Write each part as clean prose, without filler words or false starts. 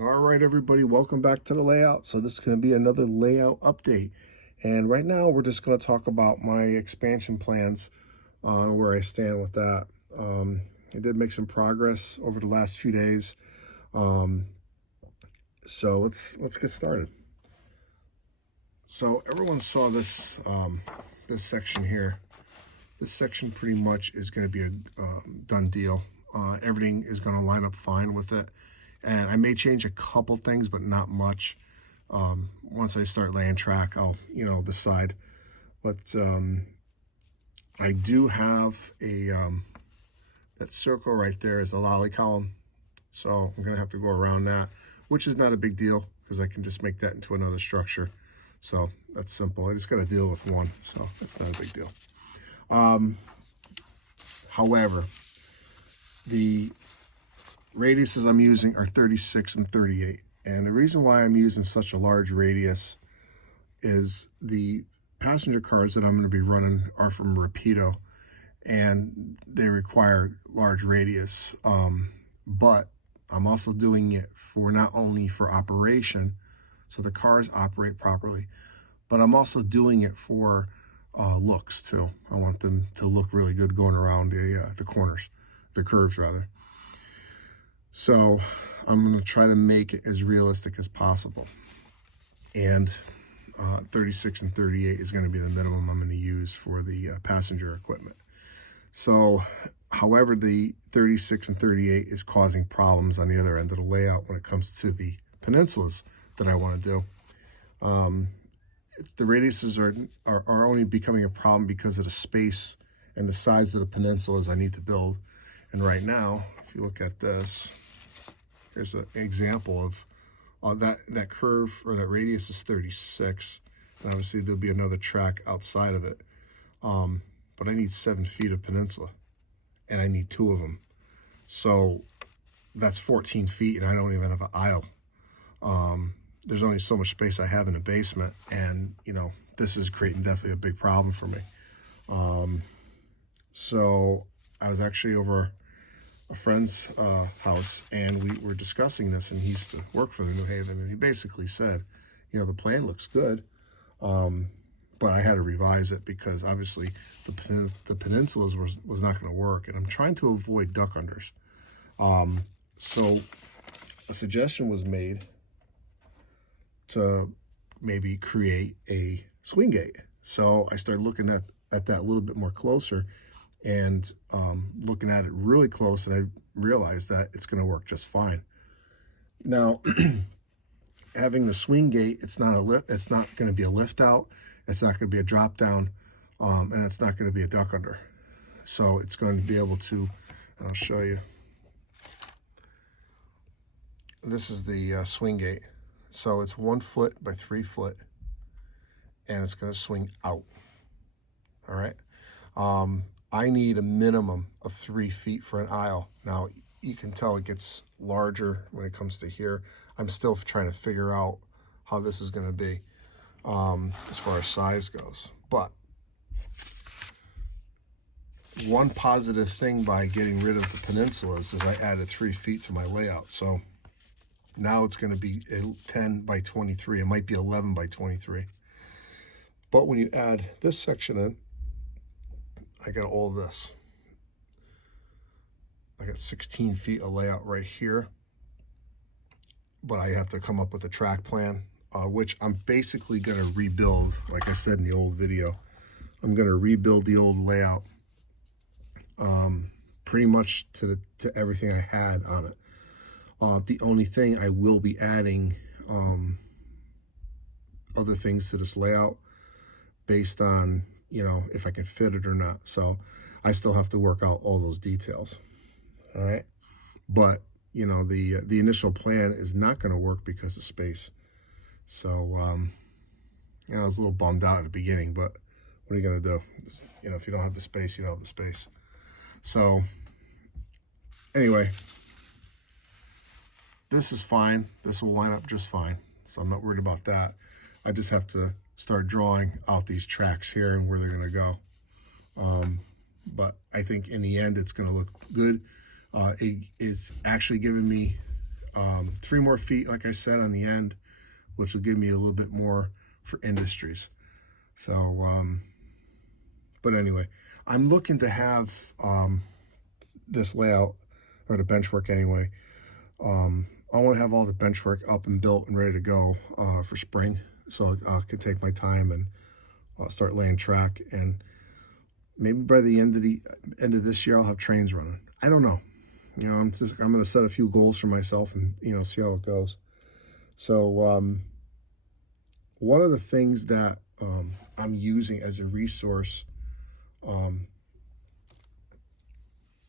All right, everybody, welcome back to the layout. So this is going to be another layout update. And right now we're just going to talk about my expansion plans, where I stand with that. I did make some progress over the last few days. Um, so let's get started. So everyone saw this this section here. This section pretty much is going to be a done deal. Everything is going to line up fine with it. And I may change a couple things, but not much. Once I start laying track, I'll, decide. But I do have that circle right there is a lolly column. So I'm going to have to go around that, which is not a big deal because I can just make that into another structure. So that's simple. I just got to deal with one. So that's not a big deal. However, the radiuses I'm using are 36 and 38. And the reason why I'm using such a large radius is the passenger cars that I'm going to be running are from Rapido, and they require large radius. But I'm also doing it for not only for operation, so the cars operate properly, but I'm also doing it for looks too. I want them to look really good going around the corners, the curves rather. So I'm going to try to make it as realistic as possible. And 36 and 38 is going to be the minimum I'm going to use for the passenger equipment. So, however, the 36 and 38 is causing problems on the other end of the layout when it comes to the peninsulas that I want to do. The radiuses are only becoming a problem because of the space and the size of the peninsulas I need to build. And right now, if you look at this, here's an example of that curve, or that radius is 36, and obviously there'll be another track outside of it. But I need 7 feet of peninsula, and I need 2 of them. So that's 14 feet, and I don't even have an aisle. There's only so much space I have in the basement, and this is creating definitely a big problem for me. So I was actually over a friend's house, and we were discussing this, and he used to work for the New Haven, and he basically said, the plan looks good, but I had to revise it because obviously the peninsulas was not going to work, and I'm trying to avoid duck unders. So a suggestion was made to maybe create a swing gate. So I started looking at that a little bit more closer, and looking at it really close, and I realized that it's going to work just fine. Now, having the swing gate, it's not going to be a lift out, it's not going to be a drop down, and it's not going to be a duck under. So it's going to be able to, and I'll show you. This is the swing gate. So it's 1 foot by 3 foot, and it's going to swing out. All right. I need a minimum of 3 feet for an aisle. Now, you can tell it gets larger when it comes to here. I'm still trying to figure out how this is going to be as far as size goes. But one positive thing by getting rid of the peninsulas is I added 3 feet to my layout. So now it's going to be 10 by 23. It might be 11 by 23. But when you add this section in, I got all this. I got 16 feet of layout right here, but I have to come up with a track plan, which I'm basically going to rebuild. Like I said in the old video, I'm going to rebuild the old layout pretty much to everything I had on it. The only thing I will be adding other things to this layout based on if I can fit it or not. So I still have to work out all those details. All right. But the initial plan is not going to work because of space. So I was a little bummed out at the beginning, but what are you going to do? If you don't have the space, you don't have the space. So anyway, this is fine. This will line up just fine. So I'm not worried about that. I just have to start drawing out these tracks here and where they're going to go. But I think in the end, it's going to look good. It is actually giving me 3 more feet, like I said, on the end, which will give me a little bit more for industries. So, but anyway, I'm looking to have this layout, or the benchwork anyway. I want to have all the benchwork up and built and ready to go for spring, so I can take my time and start laying track. And maybe by the end of this year, I'll have trains running. I don't know. You know, I'm going to set a few goals for myself and, you know, see how it goes. So one of the things that I'm using as a resource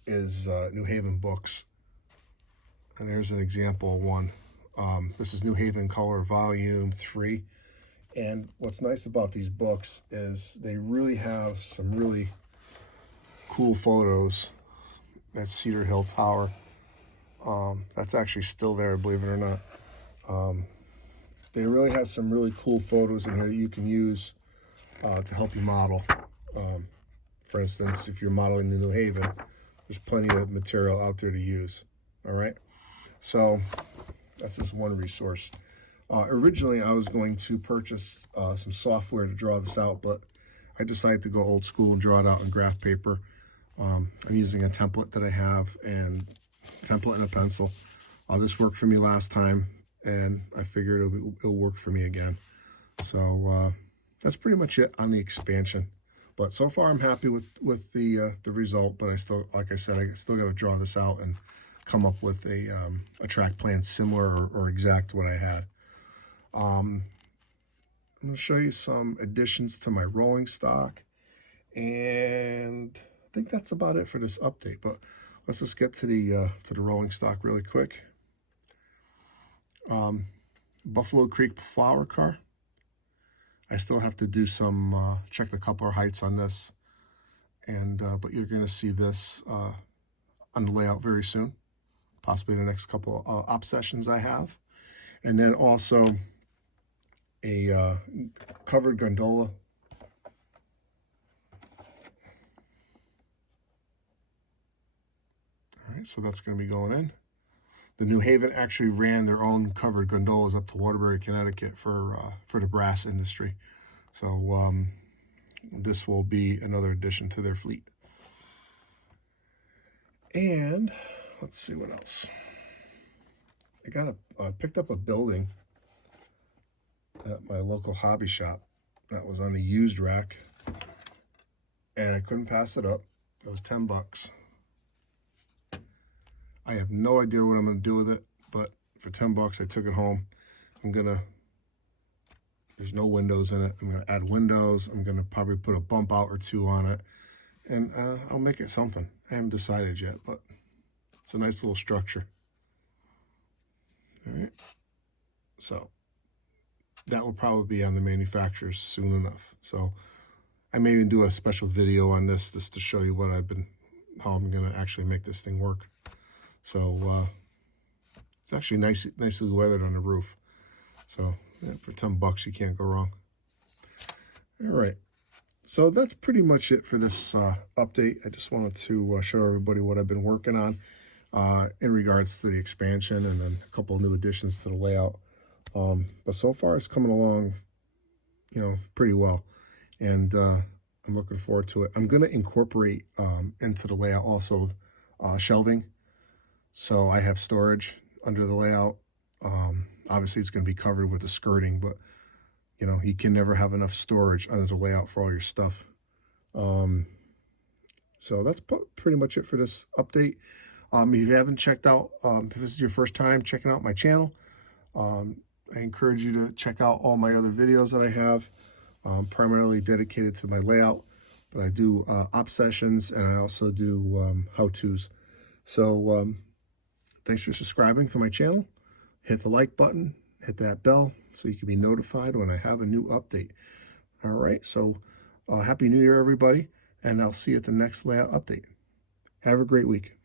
is New Haven books. And there's an example of one. This is New Haven Color Volume 3. And what's nice about these books is they really have some really cool photos. That's Cedar Hill Tower. That's actually still there, believe it or not. They really have some really cool photos in here that you can use to help you model. For instance, if you're modeling in New Haven, there's plenty of material out there to use. All right. So that's just one resource. Originally, I was going to purchase some software to draw this out, but I decided to go old school and draw it out in graph paper. I'm using a template that I have, and template and a pencil. This worked for me last time, and I figured it'll work for me again. So that's pretty much it on the expansion. But so far, I'm happy with the result. But I still, like I said, I still got to draw this out and come up with a track plan similar or exact to what I had. I'm going to show you some additions to my rolling stock, and I think that's about it for this update. But let's just get to the rolling stock really quick. Buffalo Creek flower car. I still have to do some check the coupler heights on this, and but you're going to see this on the layout very soon, possibly in the next couple of op sessions I have. And then also a covered gondola. All right, so that's going to be going in. The New Haven actually ran their own covered gondolas up to Waterbury, Connecticut for the brass industry. So this will be another addition to their fleet. And let's see what else. I picked up a building at my local hobby shop that was on the used rack, and I couldn't pass it up. It was $10. I have no idea what I'm going to do with it, but for $10, I took it home. There's no windows in it. I'm going to add windows. I'm going to probably put a bump out or two on it, and I'll make it something. I haven't decided yet, but it's a nice little structure. All right. So that will probably be on the manufacturers soon enough. So I may even do a special video on this just to show you how I'm going to actually make this thing work. So it's actually nicely weathered on the roof. So yeah, for $10, you can't go wrong. All right. So that's pretty much it for this update. I just wanted to show everybody what I've been working on in regards to the expansion, and then a couple of new additions to the layout. But so far it's coming along, you know, pretty well. And I'm looking forward to it. I'm going to incorporate into the layout also shelving. So I have storage under the layout. Obviously, it's going to be covered with the skirting, but, you know, you can never have enough storage under the layout for all your stuff. So that's pretty much it for this update. If you haven't checked out, if this is your first time checking out my channel, I encourage you to check out all my other videos that I have, primarily dedicated to my layout. But I do op sessions, and I also do how-tos. So thanks for subscribing to my channel. Hit the like button, hit that bell so you can be notified when I have a new update. All right, so Happy New Year, everybody, and I'll see you at the next layout update. Have a great week.